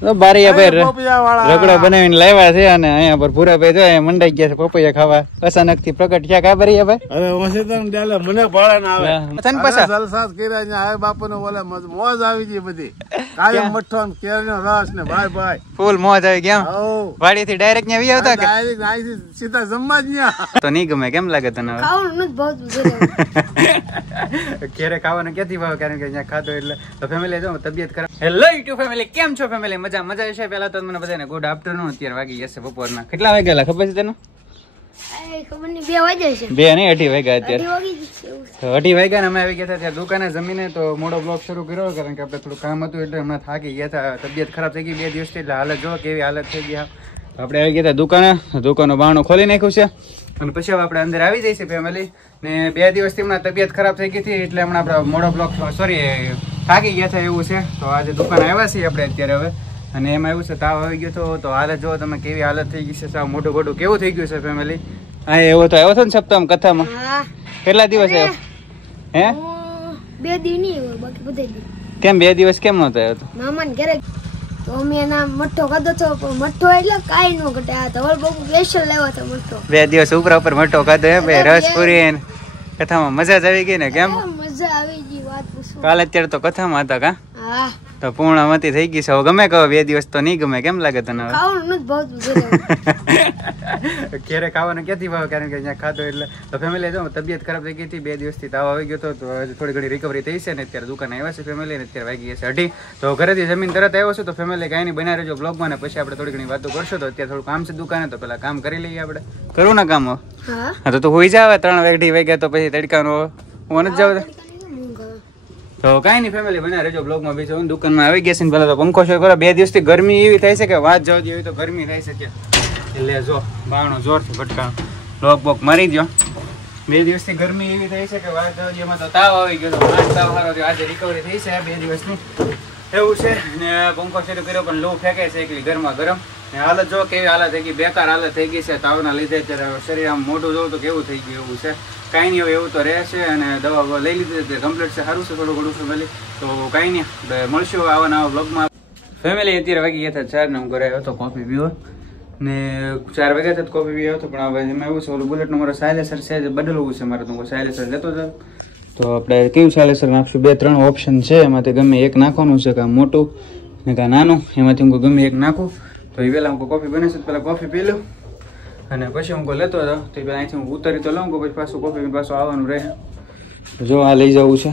બારીયા ભાઈ રગડો બનાવીને લાવ્યા છે અને અહીંયા પર ભૂરાભાઈ જો મંડાઈ ગયા છે પપૈયા ખાવા અચાનક થી પ્રગટ થયા કા બારીયા ભાઈ મને ભાડા ના આવે જલસાત કર્યા આવે બાપુ ને બોલે મોજ આવી ગઈ બધી કાયમ મઠ્ઠો ને કેરીનો રસ ને ભાઈ ભાઈ ફૂલ મોજ આવી ગયા વાડી થી ડાયરેક્ટ ન્યા વી આવતા કે ડાયરેક્ટ સીધા જમવા જ ન્યા તો નહીં ગમે કેમ લાગે તને ખાવાનું બહુ ક્યારે ખાવાનું ક્યાંથી ભાવ કારણ કે અહીંયા ખાધો એટલે તો ફેમિલી જો તબિયત ખરાબ હેલો યુટ્યુબ ફેમિલી કેમ છો ફેમિલી મજા છે પેલા તો મને બધાને ગુડ આફ્ટરનૂન અત્યારે વાગી જશે બપોરના કેટલા વાગ્યા ખબર છે તને ખબર નહીં 2 વાગ્યા છે 2 નહીં 2:30 વાગ્યા અત્યારે તો 2:30 વાગ્યા ને અમે આવી ગયા હતા દુકાને જમીને તો મોડો બ્લોગ શરૂ કર્યો કારણ કે આપણે થોડું કામ હતું એટલે હમણાં થાકી ગયા હતા તબિયત ખરાબ થઈ ગઈ 2 દિવસથી એટલે હાલત જો કેવી હાલત થઈ ગયા આપણે આવી ગયા હતા દુકાનનું બારણું ખોલી નાખ્યું છે અને પછી હવે આપણે અંદર આવી જઈશું ફેમિલી ને 2 દિવસથી હમણાં તબિયત ખરાબ થઈ ગઈ હતી એટલે હમણાં આપણે મોડો બ્લોગ સોરી થાકી ગયા હતા એવું છે તો આજે દુકાન આવ્યા છીએ આપણે અત્યારે હવે અને એમાં એવું છે તાવ આવી ગયો તો હાલત જો તમે કેવી હાલત થઈ ગઈ છે સાવ મોટું ગોટું કેવું થઈ ગયું છે ફેમિલી હા એવો તો આવ્યો છો ને સપ્તાહ કથામાં કેટલા દિવસ આવ્યો હે 2 દિવસ નહીં બાકી બધા કેમ 2 દિવસ કેમ નતો આવ્યો તો મામાને ઘરે તો અમે એના મઠ્ઠો ખાધો તો મઠ્ઠો એટલે કાઈ ન ઘટે આ તો બહુ સ્પેશિયલ લાવ્યો તો મઠ્ઠો 2 દિવસ ઉપર મઠ્ઠો ખાધો હે ભાઈ રસપુરી કથામાં મજા જ આવી ગઈ ને કેમ મજા આવી ગઈ વાત પૂછો કાલે અત્યારે તો કથામાં હતા કા હા તો પૂર્ણમતી થઈ ગઈ છે હવે ગમે કહો 2 દિવસ તો નહીં ગમે કેમ લાગે તને ખાવાનું બહુ ક્યારે ખાવાનું ક્યાંથી ભાવ કારણ કે અહીંયા ખાધો એટલે તો ફેમિલી જો તબિયત ખરાબ થઈ ગઈ હતી 2 દિવસથી તાવ આવી ગયો તો થોડી ઘણી રિકવરી થઈ છે ને અત્યારે દુકાને આવ્યા છે ફેમિલી ને અત્યારે વાગી ગયા છે 2:30 તો ઘરેથી જમીન તરત આવ્યો છે તો ફેમિલી કાંઈ નહીં બનાવી રહેજો બ્લોગમાં ને પછી આપણે થોડી ઘણી વાતો કરશો તો અત્યારે થોડું કામ છે દુકાને તો પેલા કામ કરી લઈએ આપણે કરવું ના કામ હા તો તું હોઈ જાવ 3 વાગ્યા તો પછી તડકાનો હું નથી જાવ તો કાંઈ નહીં ફેમિલી બના રહેજો બ્લોગમાં બીજો દુકાનમાં આવી ગયા છે ને પેલા તો પંખો શો કરો 2 દિવસથી ગરમી એવી થાય છે કે વાત જવા જેવી તો ગરમી થાય છે કે એટલે જો બાણો જોરથી ભટકાણો લોક બોક મારી દો 2 દિવસથી ગરમી એવી થઈ છે કે વાત જવા જેમાં તો તાવ આવી ગયો તો તાવ સારો થયો આજે રિકવરી થઈ છે 2 દિવસની એવું છે ને પંખો શરૂ કર્યો પણ લૂ ફેંકે છે એકલી ગરમા ગરમ ને હાલત જો કેવી હાલત થઈ ગઈ બેકાર હાલત થઈ ગઈ છે તાવના લીધે અત્યારે શરીર આમ મોઢું જોવું તો કેવું થઈ ગયું એવું છે કાંઈ નહીં હવે એવું તો રહેશે અને દવા લઈ લીધી કમ્પ્લીટ છે સારું છે થોડું ઘણું ફેમિલી તો કાંઈ નહીં મળશું આવા નવા બ્લોગમાં ફેમિલી અત્યારે વાગી ગયા હતા 4 ને હું ઘરે આવ્યો હતો કોફી પીવો ને 4 વાગ્યા હતા કોફી પીવો હતો પણ હવે એમાં એવું છે ઓલું બુલેટનું મારો સાયલેન્સર છે બદલવું છે મારે તો હું સાયલેન્સર લેતો હતો તો આપણે કેવું સાયલેન્સર નાખશું 2-3 ઓપ્શન છે એમાંથી ગમે એક નાખવાનું છે કાં મોટું ને કાં નાનું એમાંથી હું ગમે એક નાખું તો એ પહેલાં હું કોફી બને છે પહેલાં કોફી પી લઉં અને પછી હું લેતો હતો તો પેલા અહીંથી હું ઉતરી તો લઉં પછી પાછું કોફી પાછું આવવાનું રહે જો આ લઈ જવું છે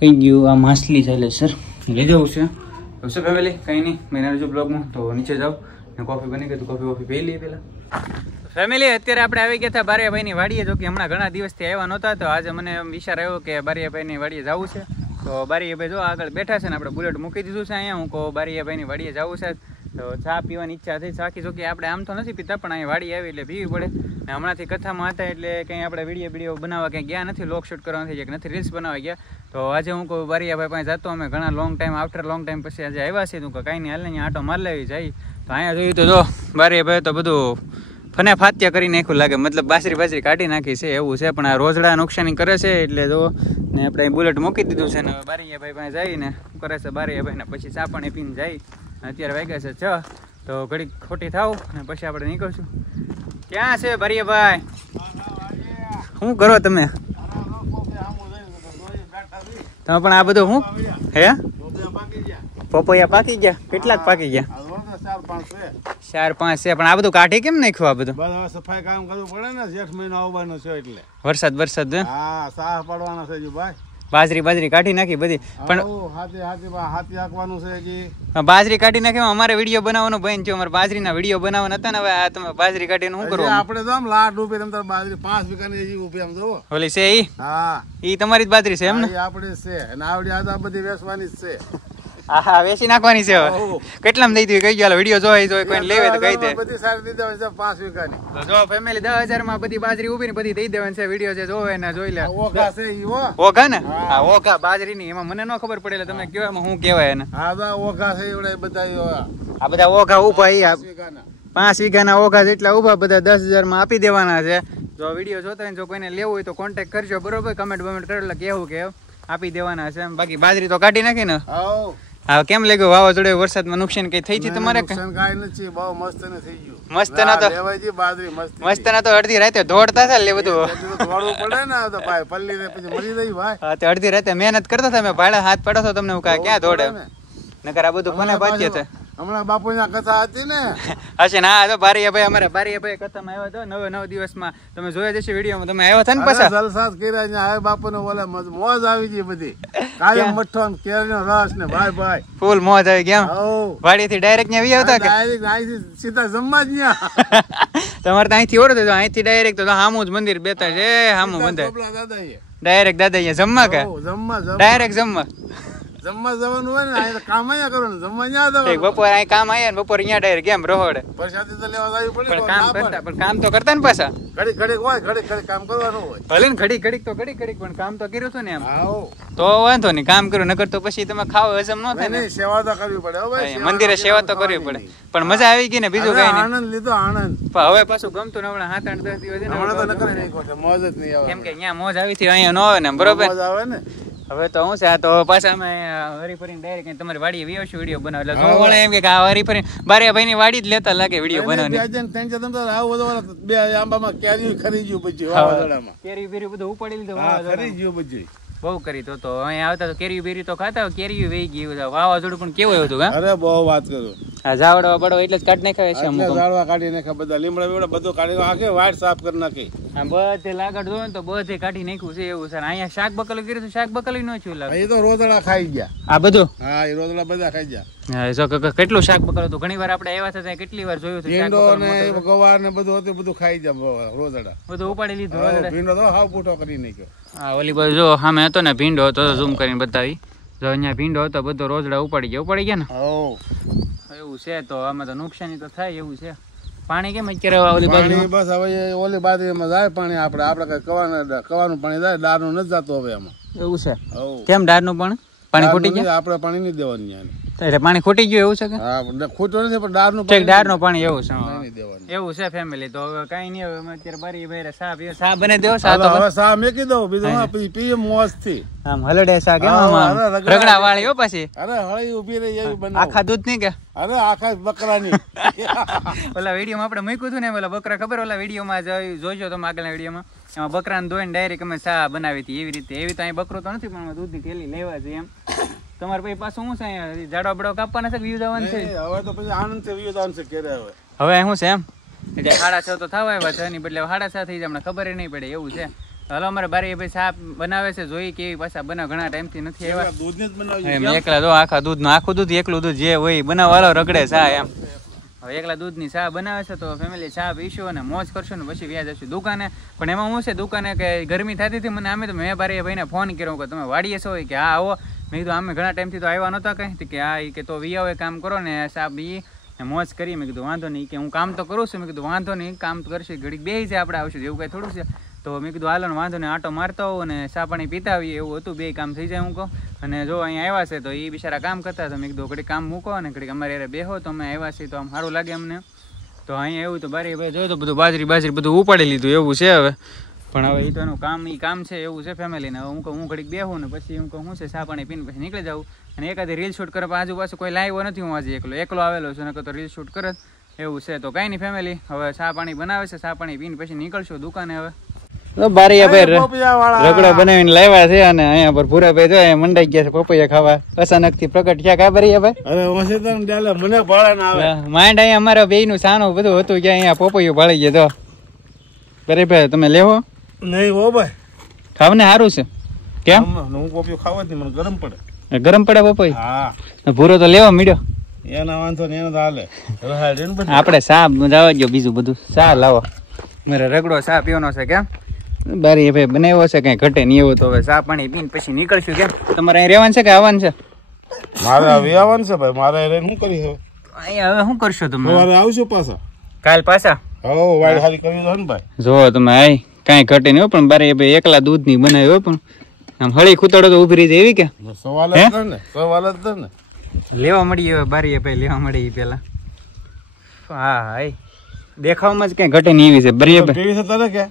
કઈ ગયું આ માછલી ચાલે સર લઈ જવું છે તો શું ફેમિલી કંઈ નહીં મેં જો બ્લોગમાં તો નીચે જાઓ ને કોફી બની ગઈ તો કોફી પી લઈએ પેલા ફેમિલી અત્યારે આપણે આવી ગયા હતા બારિયાભાઈની વાડીએ જો કે હમણાં ઘણા દિવસથી આવ્યા નહોતા તો આજે મને વિચાર આવ્યો કે બારિયાભાઈની વાડીએ જવું છે તો બારિયાભાઈ જો આગળ બેઠા છે ને આપણે બુલેટ મૂકી દીધું છે અહીંયા હું કહું બારિયાભાઈની વાડીએ જવું છે તો ચા પીવાની ઈચ્છા થઈ સાખી જો કે આપણે આમ તો નથી પીતા પણ અહીંયા વાડી આવી એટલે પીવી પડે ને હમણાંથી કથામાં હતા એટલે કંઈ આપણે વિડીયો બનાવવા ક્યાંય ગયા નથી લોક શૂટ કરવા નથી નથી રીલ્સ બનાવવા ગયા તો આજે હું કહું બારિયાભાઈ પાસે જતો અમે ઘણા લોંગ ટાઈમ પછી આજે આવ્યા છીએ તું કાંઈ નહીં હાલ અહીંયા આટો માર લેવી જાય તો અહીંયા જોયું તો જો બારિયાભાઈ તો બધું ફને ફાત્યા કરી નાખ્યું લાગે મતલબ બાજરી કાઢી નાખી છે એવું છે પણ આ રોજડા નુકસાની કરે છે એટલે જો ને આપણે બુલેટ મૂકી દીધું છે ને બારિયાભાઈ પાસે જઈને કરે છે બારિયાભાઈને પછી ચા પાણી પીને જાય અત્યારે વાગ્યા છે 6 તો ઘડીક ખોટી થાવ ને પછી આપણે નીકળશું ક્યાં છે બારિયાભાઈ શું કરો તમે પણ આ બધું હું હે પપૈયા પાકી ગયા કેટલાક પાકી ગયા 4-5 છે પણ આ બધું કાઢી કેમ નાખ્યું આ બધું સફાઈ કામ કરવું પડે ને જેઠ મહિનો આવવાનો છે એટલે વરસાદ હા સાહ પડવાનો છે ભાઈ બાજરી કાઢી નાખી બધી પણ હાથી હાંકવાનું છે કે બાજરી કાઢી નાખી અમારે વિડીયો બનાવવાનો બન થયો અમારે બાજરીના વિડીયો બનાવવાના હતા ને હવે આ તમે બાજરી કાઢીને શું કરો આપણે તો આમ લાટ રૂપિયા તમે બાજરી 5 વીઘાની ઉભી આમ જોવો ઓલી છે ઈ હા ઈ તમારી જ બાજરી છે એમ ને આપણે છે અને આવડી આ બધી વેચવાની જ છે હા વેચી નાખવાની છે કેટલામ દઈ દીધી કઈ ગયો વિડીયો જોઈ કોઈને લેવે તો કહી દે બધી સારી દઈ દેવાની છે 5 વીઘાની તો જો ફેમિલી 10,000 માં બધી બાજરી ઉભી ને બધી દઈ દેવાની છે વિડીયો છે જોવે ને જોઈ લે ઓઘા છે ઈ ઓઘા ને હા ઓઘા બાજરી ની એમાં મને ન ખબર પડે એટલે તમે કયો એમાં શું કહેવાય એને હા બા ઓઘા છે એવડે બધા આ બધા ઓઘા ઉભા ઈ 5 વીઘાના ઓઘા જેટલા ઉભા બધા 10,000 માં આપી દેવાના છે જો વિડીયો જોતા હોય જો કોઈને લેવું હોય તો કોન્ટેક્ટ કરજો બરોબર કમેન્ટ કમેન્ટ કરો એટલે કેવું કે આપી દેવાના છે બાકી બાજરી તો કાઢી નાખી ને હા કેમ લાગ્યું વાવાઝોડે વરસાદમાં નુકસાન કઈ થઈ છે તમારે નુકસાન કાંઈ નથી બહુ મસ્ત ને થઈ ગયું મસ્ત ના તો લેવાય છે બાજરી મસ્ત ના તો અડધી રાતે દોડતા હતા લે બધું દોડવું પડે ને તો ભાઈ પલ્લી ને પછી મરી રહી ભાઈ હા તો અડધી રાતે મહેનત કરતા હતા મેં ભાડા હાથ પડો છો તમને હું ક્યાં દોડે નકર આ બધું કોને પાછે છે હમણાં બાપુની કથા હતી ને હશે ના તો બારીયાભાઈ અમારા બારીયાભાઈ કથામાં આવ્યા હતા 9 દિવસમાં તમે જોયા જશે વિડીયોમાં તમે આવ્યા હતા ને પાછા જલસા કર્યા ને આ બાપુને બોલે મોજ આવી ગઈ બધી કાયમ મઠ્ઠો ને કેરીનો રસ ને ભાઈ ફૂલ મોજ આવી ગયા વાડીથી ડાયરેક્ટ ન્યા વી આવતા કે ડાયરેક્ટ સીધા જમવા જ ન્યા તમારે તો અહીંથી ઓળખો તો અહીંથી ડાયરેક્ટ તો હામું જ મંદિર બેતા છે હામું મંદિર ડાયરેક્ટ દાદા અહીંયા જમવા કે ડાયરેક્ટ જમવા જવાનું હોય ને આ કામ અહીંયા કરો ને જમવા ન્યા જવાનું બપોર અહીં કામ આયા ને બપોર અહીંયા ડાયરેક્ટ કેમ રોહડે પ્રસાદી તો લેવા આવી પડે પણ કામ તો કરતા ને પાછા ઘડીક હોય ઘડીક કામ કરવાનું હોય ભલે ને ઘડીક પણ કામ તો કર્યું હતું ને એમ તો વાંધો નહીં કામ કર્યું નકર તો પછી તમે ખાવ હજમ ન થાય ને સેવા તો કરવી પડે ભાઈ મંદિરે સેવા તો કરવી પડે પણ મજા આવી ગઈ ને બીજું કઈ નહીં આનંદ લીધો આનંદ હવે પાછું ગમતું ને હમણાં 7-8-10 દિવસ હમણાં તો નકર નહીં મોજ જ નહીં આવે કેમ કે અહીંયા મોજ આવી થી અહીંયા ન આવે ને બરોબર મોજ આવે ને હવે તો હું છે આ તો પાછા અમે હરીફરીને ડાયરેક્ટ તમારી વાડીએ વિયો વિડીયો બનાવ એટલે ઘણા એમ કે આ હરીફરીને બારિયાભાઈ ની વાડી જ લેતા લાગે વિડીયો બનાવવાની બે આંબામાં કેરી ખરી ગયું પછી વાવાઝોડામાં કેરી બેરી બધું ઉપાડી લીધું ખરી ગયું પછી બહુ કરી તો અહીંયા આવતા તો કેરી બેરી તો ખાતા કેરી વહી ગયું વાવાઝોડું પણ કેવું હતું હા અરે બહુ વાત કરું આ જાવડવા બડો એટલે જ કાઢી નાખ્યા છે અમુક જાળવા કાઢી નાખ્યા બધા લીમડા બીમડા બધું કાઢી આખે વાટ સાફ કરી નાખી આ બધે લાગડ જોયું તો બધે કાઢી નાખ્યું છે એવું છે અહીંયા શાક બકલું કર્યું તો શાક બકલું ન થયું લાગે એ તો રોતડા ખાઈ ગયા આ બધું હા એ રોતડા બધા ખાઈ ગયા હા જો કેટલું શાક બકલું હતું ઘણી વાર આપણે આવ્યા હતા કેટલી વાર જોયું ભીંડો ને ગવાર ને બધું હતું બધું ખાઈ ગયા રોતડા બધું ઉપાડી લીધું ભીંડો તો હાવ પૂઠો કરી નાખ્યો હા ઓલી બાજુ જો સામે હતો ને ભીંડો હતો ઝૂમ કરીને બતાવી જો અહીંયા ભીંડો હતો બધો રોજડા ઉપાડી ગયા ને એવું છે તો આમાં તો નુકસાની તો થાય એવું છે પાણી કેમ અત્યારે ઓલી બાજુ બસ હવે ઓલી બાજુમાં જાય પાણી આપણે કઈ કવાનું પાણી જાય ડારનું નથી જતું હવે એમાં એવું છે કેમ ડારનું પાણી ખૂટી ગયું આપણે પાણી નહીં દેવાનું એટલે પાણી ખૂટી ગયું એવું છે કે હા ખૂટો નથી પણ ડારનું પાણી એવું છે એવું છે ફેમિલી તો હવે કઈ નહીં હવે અત્યારે બારી ભાઈ સા બને દેવો સા તો હવે સા મેકી દઉં બીજું પછી પીએ મોજ થી આમ હલડે સા કેમ રગડા વાળી હો પાછી અરે હળી ઉભી રહી એવી બનાવ આખા દૂધ નહીં કે અરે આખા બકરાની ઓલા વિડીયોમાં આપણે મૂક્યું હતું ને ઓલા બકરા ખબર ઓલા વિડીયોમાં જોઈજો તમે આગળના વિડીયોમાં એમાં બકરાને ધોઈને ડાયરેક્ટ અમે સા બનાવી હતી એવી રીતે એવી તો અહીં બકરો તો નથી પણ દૂધની થેલી લેવા છે એમ તમારે પછી પાછું શું છે જાડો બડો કાપવાના છે વ્યૂ જવાનું છે હવે તો પછી આનંદ છે વ્યૂ જવાનું છે કેરે હવે શું છે એમ એટલે 6:30 તો થવા આવ્યા છે એની બદલે 6:30 થઈ જાય હમણાં ખબર નહીં પડે એવું છે હાલો અમારે બારી ભાઈ સાપ બનાવે છે જોઈ કેવી પાછા બનાવ ઘણા ટાઈમ થી નથી આવ્યા દૂધ ને જ બનાવ્યું એમ એકલા જો આખા દૂધ નું આખું દૂધ એકલું દૂધ જે હોય બનાવવાલો રગડે સા એમ હવે એકલા દૂધની ચા બનાવે છે તો ફેમિલી ચા પીશું અને મોજ કરશું ને પછી વ્યાજ જશું દુકાને પણ એમાં શું છે દુકાને કે ગરમી થતી હતી મને આમે તો મેં બારી ભાઈને ફોન કર્યો કે તમે વાડીએ છો કે હા આવો મેં કીધું અમે ઘણા ટાઈમથી તો આવ્યા નહોતા કંઈ કે હા કે તો વી આવે કામ કરો ને ચા પી મોજ કરીએ મેં કીધું વાંધો નહીં કે હું કામ તો કરું છું મેં કીધું વાંધો નહીં કામ તો કરશે ઘડીક બેસી જાય આપણે આવશું એવું કાંઈ થોડું છે તો મેં કીધું હાલો ને વાંધો નહીં આટો મારતા હોઉં અને ચા પાણી પીતા આવીએ એવું હતું બે કામ થઈ જાય હું કહું અને જો અહીંયા આવ્યા છે તો એ બિચારા કામ કરતા તો મેં કીધું ઘડીક કામ મૂકો અને ઘડીક અમારે યારે બેહો તો અમે આવ્યા છીએ તો આમ સારું લાગે અમને તો અહીંયા એવું તો બારી ભાઈ જોયું તો બધું બાજરી બધું ઉપાડી લીધું એવું છે હવે પણ હવે એ તો એનું કામ છે એવું છે ફેમિલીને હવે હું ઘડીક બેહું ને પછી હું કહું શું છે ચા પાણી પીને પછી નીકળી જાઉં અને એકાદી રીલ શૂટ કરવા આજુબાજુ કોઈ લાવ્યો નથી હું આજે એકલો આવેલો છું ને તો રીલ શૂટ કરે એવું છે તો કાંઈ નહીં ફેમિલી હવે ચા પાણી બનાવે છે ચા પાણી પીને પછી નીકળશું દુકાને હવે રગડો બનાવીને લાવ્યા છે અને અહીંયા પર ભૂરાભાઈ જો મંડાઈ ગયા છે પપૈયા ખાવા અચાનક થી પ્રગટ થયા કા ભરીયાભાઈ મને ભાળે ના આવે માંડ અહીંયા અમારા બે નું સાનું બધું હતું કે અહીંયા પપૈયું ભાળી ગયા તો બરાબર તમે લેવો નહીં હો ભાઈ ખાવ ને સારું છે કેમ હું પપૈયું ખાવા જ મને ગરમ પડે પપૈયું હા ભૂરો તો લેવો મીડ્યો એના વાંધો ને એને હાલે આપણે ચા જવા દો બીજું બધું ચા લાવો મારે રગડો ચા પીવાનો છે કેમ બારી ભાઈ બનાવ્યો છે કઈ ઘટે નહીં એવું તો હવે ચા પાણી પીને પછી નીકળશું કેમ તમારે અહીં રહેવાનું છે કે આવવાનું છે મારે હવે આવવાનું છે ભાઈ મારે શું કરી હવે અહીંયા હવે શું કરશો તમે સવારે આવશો પાછા કાલ પાછા હો વાઈડ હારી કરી દો ને ભાઈ જો તમે આય કાંઈ ઘટે નહીં પણ બારી ભાઈ એકલા દૂધ ની બનાવ્યો પણ આમ હળી ખૂતડો તો ઉભી રહી જાય એવી કે સવાલ જ ને લેવા મળી હવે બારી ભાઈ લેવા મળી પેલા હા હાય દેખાવામાં જ કઈ ઘટે નહીં એવી છે બરી ભાઈ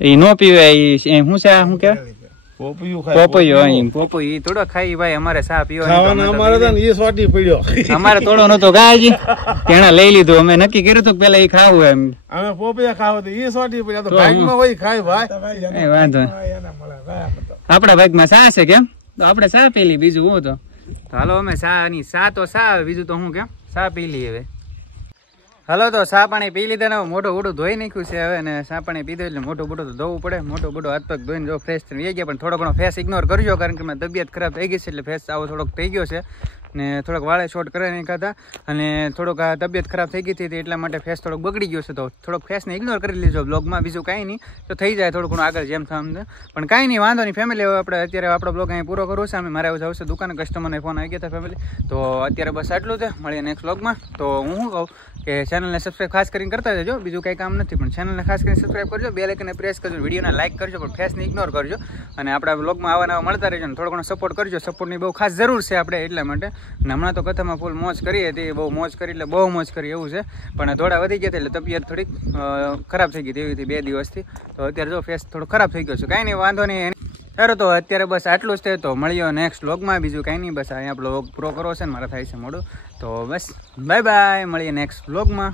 એ નો પીવે શું છે શું કે પોપૈયું ખાય પોપૈયું ઈ થોડો ખાઈ ભાઈ, અમારે ચા પીવો અમારે તો એ સોટી પડ્યો અમારે થોડો નતો ગાજી તેણા લઈ લીધું. અમે નક્કી કર્યું હતું પેલા એ ખાવું એમ. અમે પોપૈયા ખાવ તો એ સોટી પડ્યા તો ભાગમાં હોય ખાય ભાઈ. વાંધો આપડા ભાગમાં ચા છે કેમ, તો આપડે ચા પી લી, બીજું હું તો હાલો અમે ચા તો ચા, બીજું તો હું કેમ ચા પી લઈએ હવે. હાલો તો ચા પાણી પી લીધા ને મોઢું બોઢું ધોઈ નાખ્યું છે હવે, ને ચા પાણી પીધો એટલે મોઢું બોઢું તો ધોવું પડે. મોઢું બોઢું હાથ પગ ધોઈને જો ફ્રેશ થઈને ગયા, પણ થોડો ઘણો ફેસ ઇગ્નોર કરજો કારણ કે મારી તબિયત ખરાબ થઈ ગઈ છે એટલે ફેસ આવો થોડોક થઈ ગયો છે, ને થોડોક વાળે શોર્ટ કરે નહીં ખાતા, અને થોડોક આ તબિયત ખરાબ થઈ ગઈ હતી એટલા માટે ફેસ થોડોક બગડી ગયો છે. તો થોડોક ફેસને ઇગ્નોર કરી લેજો બ્લોગમાં, બીજું કાંઈ નહીં તો થઈ જાય થોડું ઘણું આગળ જેમ થવા. પણ કાંઈ નહીં, વાંધો નહીં ફેમિલી. હવે આપણે અત્યારે આપણો બ્લોગ અહીં પૂરો કરવો છે. અમે મારે આવું આવશે દુકાને, કસ્ટમરને ફોન આવી ગયા હતા ફેમિલી. તો અત્યારે બસ આટલું છે, મળીએ નેક્સ્ટ બ્લોગમાં. તો હું શું કહું કે ચેનલને સબસ્ક્રાઈબ ખાસ કરીને કરતા જજો, બીજું કંઈ કામ નથી, પણ ચેનલને ખાસ કરીને સબસ્ક્રાઈબ કરજો, બેલ આઇકનને પ્રેસ કરજો, વિડીયોને લાઇક કરજો, પણ ફેસને ઇગ્નોર કરજો, અને આપણા બ્લોગમાં આવા નવા મળતા રહેજો, ને થોડો ઘણો સપોર્ટ કરજો. સપોર્ટની બહુ ખાસ જરૂર છે આપણે એટલા માટે. અને હમણાં તો કથામાં ફૂલ મોજ કરી હતી, બહુ મોજ કરી એટલે બહુ મોજ કરી એવું છે, પણ થોડા વધી ગયા એટલે તબિયત થોડીક ખરાબ થઈ ગઈ હતી એવી 2 દિવસથી. તો અત્યારે જો ફેસ થોડો ખરાબ થઈ ગયો છે, કાંઈ નહીં વાંધો નહીં. સારું તો અત્યારે બસ આટલું જ છે, તો મળ્યો નેક્સ્ટ વ્લોગમાં. બીજું કાંઈ નહીં, બસ અહીંયા આપણો વ્લોગ પૂરો કરવો છે ને મારે થાય છે મોડું. તો બસ બાય બાય, મળીએ નેક્સ્ટ વ્લોગમાં.